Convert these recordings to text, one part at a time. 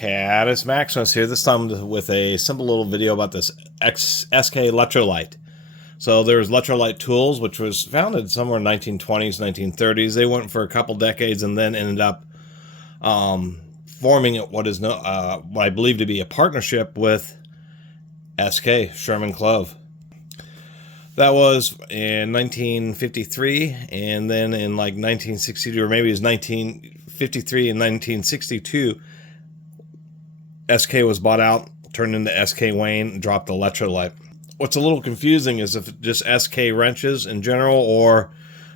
Catus Maximus here, this time with a simple little video about this SK Lectrolite. So there's Lectrolite Tools, which was founded somewhere in 1920s, 1930s. They went for a couple decades and then ended up forming what I believe to be a partnership with SK, Sherman Clove. That was in 1953, and then in like 1962, or maybe it was 1953 and 1962, SK was bought out, turned into SK Wayne, and dropped the Lectrolite. What's a little confusing is if just SK wrenches in general or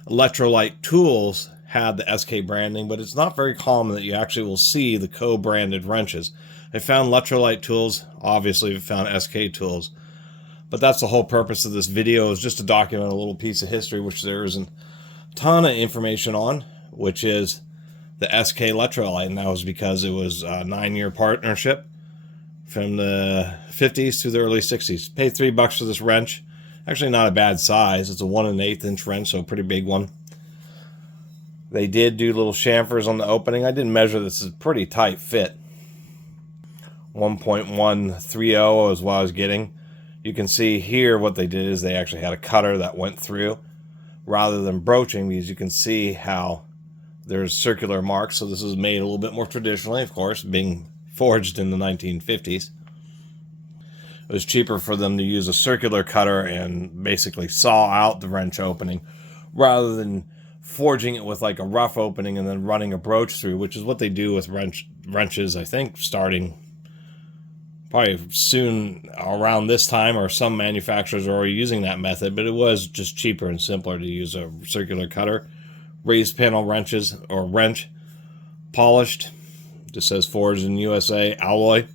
Lectrolite Tools had the SK branding, but it's not very common that you actually will see the co-branded wrenches. I found Lectrolite Tools, obviously found SK Tools, but that's the whole purpose of this video, is just to document a little piece of history, which there isn't a ton of information on, which is the SK Lectrolite, and that was because it was a 9-year partnership from the 50s to the early 60s. Paid $3 for this wrench. Actually not a bad size. It's a 1 1/8 inch wrench, so a pretty big one. They did do little chamfers on the opening. I didn't measure this. It's a pretty tight fit. 1.130 is what I was getting. You can see here what they did is they actually had a cutter that went through rather than broaching, because you can see how there's circular marks. So this is made a little bit more traditionally, of course, being forged in the 1950s. It was cheaper for them to use a circular cutter and basically saw out the wrench opening rather than forging it with like a rough opening and then running a broach through, which is what they do with wrenches, I think, starting probably soon around this time, or some manufacturers are already using that method, but it was just cheaper and simpler to use a circular cutter. Raised panel wrenches, or wrench, polished, just says forged in USA, alloy.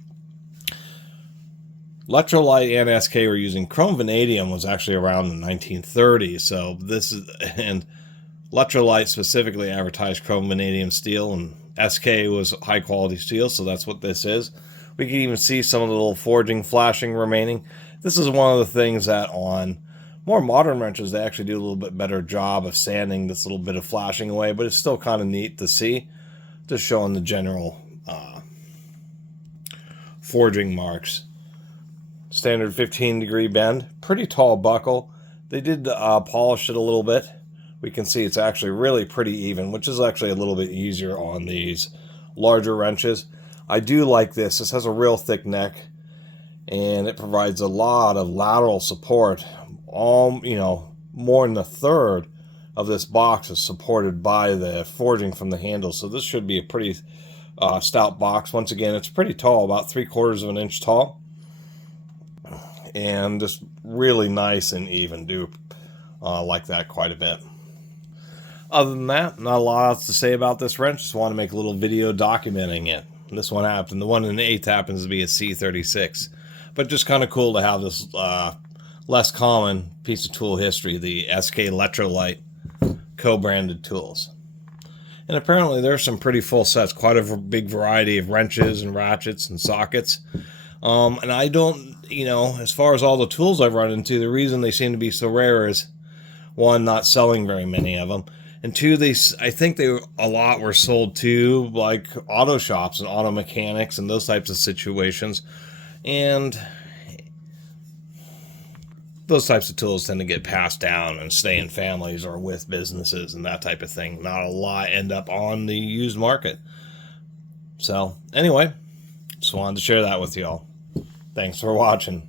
Lectrolite and SK were using chrome vanadium, was actually around the 1930s, so this is, and Lectrolite specifically advertised chrome vanadium steel, and SK was high quality steel, so that's what this is. We can even see some of the little forging, flashing remaining. This is one of the things that on more modern wrenches, they actually do a little bit better job of sanding this little bit of flashing away, but it's still kind of neat to see, just showing the general forging marks. Standard 15-degree bend, pretty tall buckle. They did polish it a little bit. We can see it's actually really pretty even, which is actually a little bit easier on these larger wrenches. I do like this. This has a real thick neck, and it provides a lot of lateral support. More than a third of this box is supported by the forging from the handle, so this should be a pretty stout box. Once again, it's pretty tall, about 3/4 of an inch tall, and just really nice and even. Do like that quite a bit. Other than that, not a lot else to say about this wrench. Just want to make a little video documenting it. This one happened. The 1 1/8 happens to be a C36, but just kind of cool to have this less common piece of tool history, the SK Lectrolite co-branded tools. And apparently there's some pretty full sets, quite a big variety of wrenches and ratchets and sockets. And I don't, as far as all the tools I've run into, the reason they seem to be so rare is, one, not selling very many of them, and two, I think a lot were sold to like auto shops and auto mechanics and those types of situations, and those types of tools tend to get passed down and stay in families or with businesses and that type of thing. Not a lot end up on the used market. So anyway, just wanted to share that with y'all. Thanks for watching.